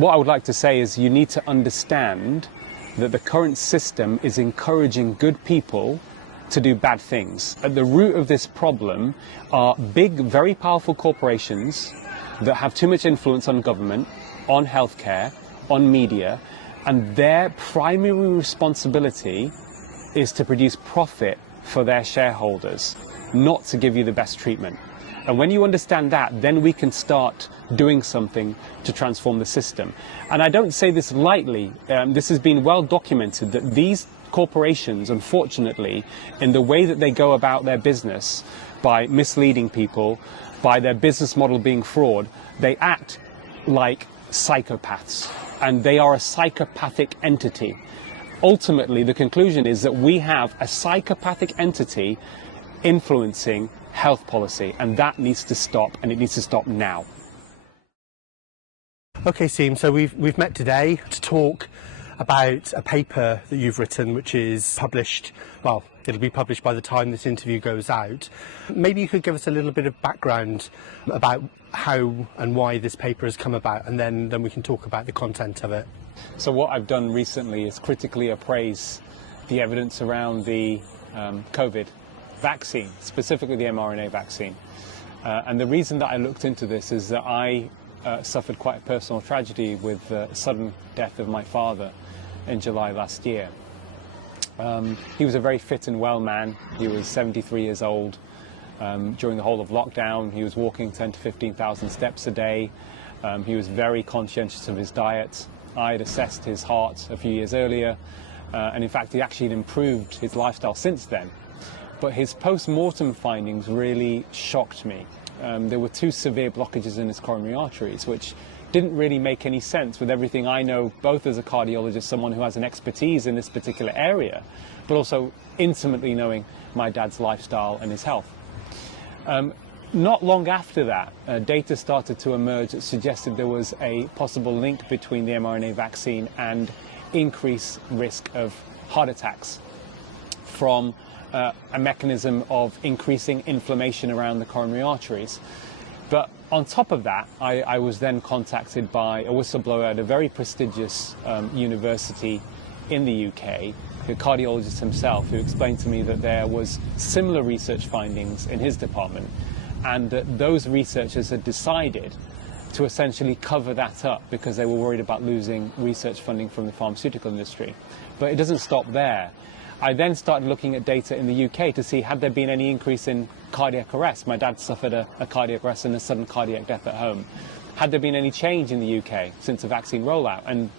What I would like to say is you need to understand that the current system is encouraging good people to do bad things. At the root of this problem are big, very powerful corporations that have too much influence on government, on healthcare, on media, and their primary responsibility is to produce profit for their shareholders, not to give you the best treatment. And when you understand that, then we can start doing something to transform the system. And I don't say this lightly. This has been well documented that these corporations, unfortunately, in the way that they go about their business, by misleading people, by their business model being fraud, they act like psychopaths, and they are a psychopathic entity. Ultimately, the conclusion is that we have a psychopathic entity influencing health policy, and that needs to stop, and it needs to stop now. Okay, Seem, so we've met today to talk about a paper that you've written, which is published, well, it'll be published by the time this interview goes out. Maybe you could give us a little bit of background about how and why this paper has come about, and then we can talk about the content of it. So what I've done recently is critically appraise the evidence around the COVID vaccine, specifically the mRNA vaccine. And the reason that I looked into this is that I suffered quite a personal tragedy with the sudden death of my father in July last year. He was a very fit and well man. He was 73 years old. During the whole of lockdown, he was walking 10 to 15,000 steps a day. He was very conscientious of his diet. I had assessed his heart a few years earlier, and in fact he actually had improved his lifestyle since then. But his post-mortem findings really shocked me. There were 2 severe blockages in his coronary arteries, which didn't really make any sense with everything I know, both as a cardiologist, someone who has an expertise in this particular area, but also intimately knowing my dad's lifestyle and his health. Not long after that, data started to emerge that suggested there was a possible link between the mRNA vaccine and increased risk of heart attacks from a mechanism of increasing inflammation around the coronary arteries. But on top of that, I was then contacted by a whistleblower at a very prestigious university in the UK, a cardiologist himself, who explained to me that there was similar research findings in his department, and that those researchers had decided to essentially cover that up because they were worried about losing research funding from the pharmaceutical industry. But it doesn't stop there. I then started looking at data in the UK to see had there been any increase in cardiac arrest. My dad suffered a cardiac arrest and a sudden cardiac death at home. Had there been any change in the UK since the vaccine rollout? And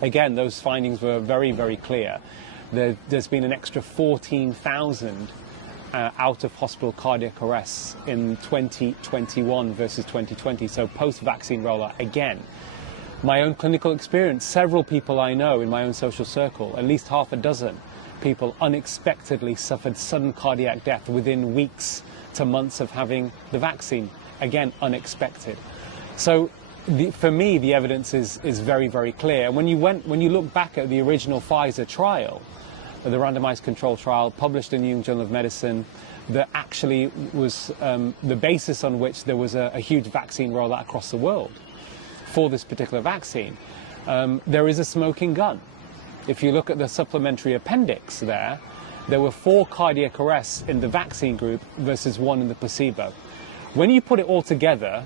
again, those findings were very, very clear. There's been an extra 14,000 out-of-hospital cardiac arrests in 2021 versus 2020, so post-vaccine rollout again. My own clinical experience, several people I know in my own social circle, at least half a dozen people unexpectedly suffered sudden cardiac death within weeks to months of having the vaccine. Again, unexpected. So for me, the evidence is very, very clear. And when you look back at the original Pfizer trial, the randomized control trial published in the New England Journal of Medicine, that actually was the basis on which there was a huge vaccine rollout across the world for this particular vaccine, there is a smoking gun. If you look at the supplementary appendix there were 4 cardiac arrests in the vaccine group versus 1 in the placebo. When you put it all together,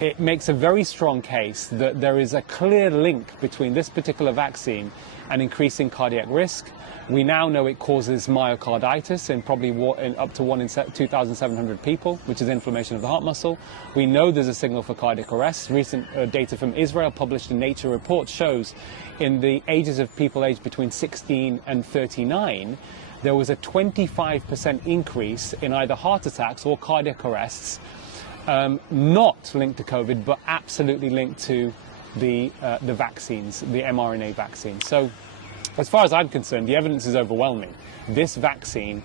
it makes a very strong case that there is a clear link between this particular vaccine and increasing cardiac risk. We now know it causes myocarditis in probably up to 1 in 2,700 people, which is inflammation of the heart muscle. We know there's a signal for cardiac arrest. Recent data from Israel published in Nature Report shows in the ages of people aged between 16 and 39, there was a 25% increase in either heart attacks or cardiac arrests, not linked to COVID, but absolutely linked to the vaccines, the mRNA vaccine. So as far as I'm concerned, the evidence is overwhelming. This vaccine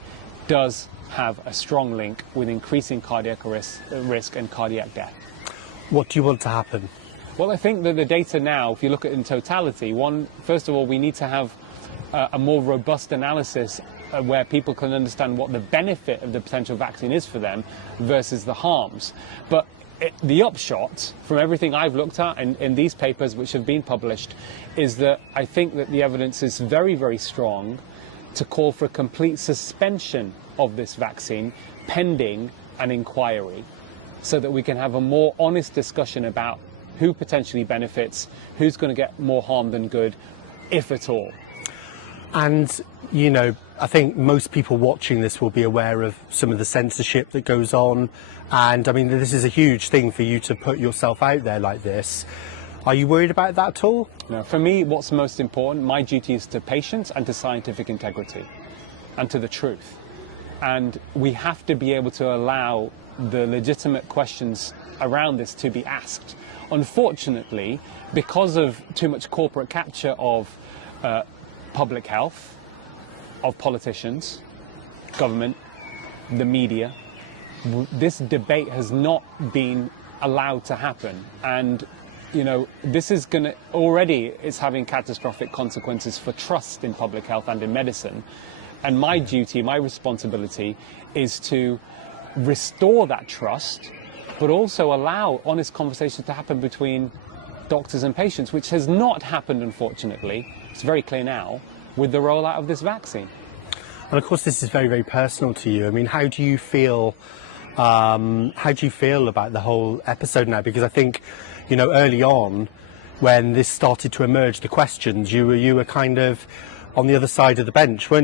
does have a strong link with increasing cardiac risk and cardiac death. What do you want to happen? Well, I think that the data now, if you look at it in totality, first of all, we need to have a more robust analysis where people can understand what the benefit of the potential vaccine is for them versus the harms. But the upshot from everything I've looked at in these papers which have been published is that I think that the evidence is very, very strong to call for a complete suspension of this vaccine pending an inquiry, so that we can have a more honest discussion about who potentially benefits, who's going to get more harm than good, if at all. And, you know, I think most people watching this will be aware of some of the censorship that goes on. And I mean, this is a huge thing for you to put yourself out there like this. Are you worried about that at all? No, for me, what's most important, my duty is to patients and to scientific integrity and to the truth. And we have to be able to allow the legitimate questions around this to be asked. Unfortunately, because of too much corporate capture of public health, of politicians, government, the media, this debate has not been allowed to happen. And, you know, this is going to already, it's having catastrophic consequences for trust in public health and in medicine. And my duty, my responsibility is to restore that trust, but also allow honest conversations to happen between doctors and patients, which has not happened, unfortunately. It's very clear now with the rollout of this vaccine. And of course, this is very, very personal to you. I mean, how do you feel? How do you feel about the whole episode now? Because I think, you know, early on, when this started to emerge, the questions, you were kind of on the other side of the bench, weren't you?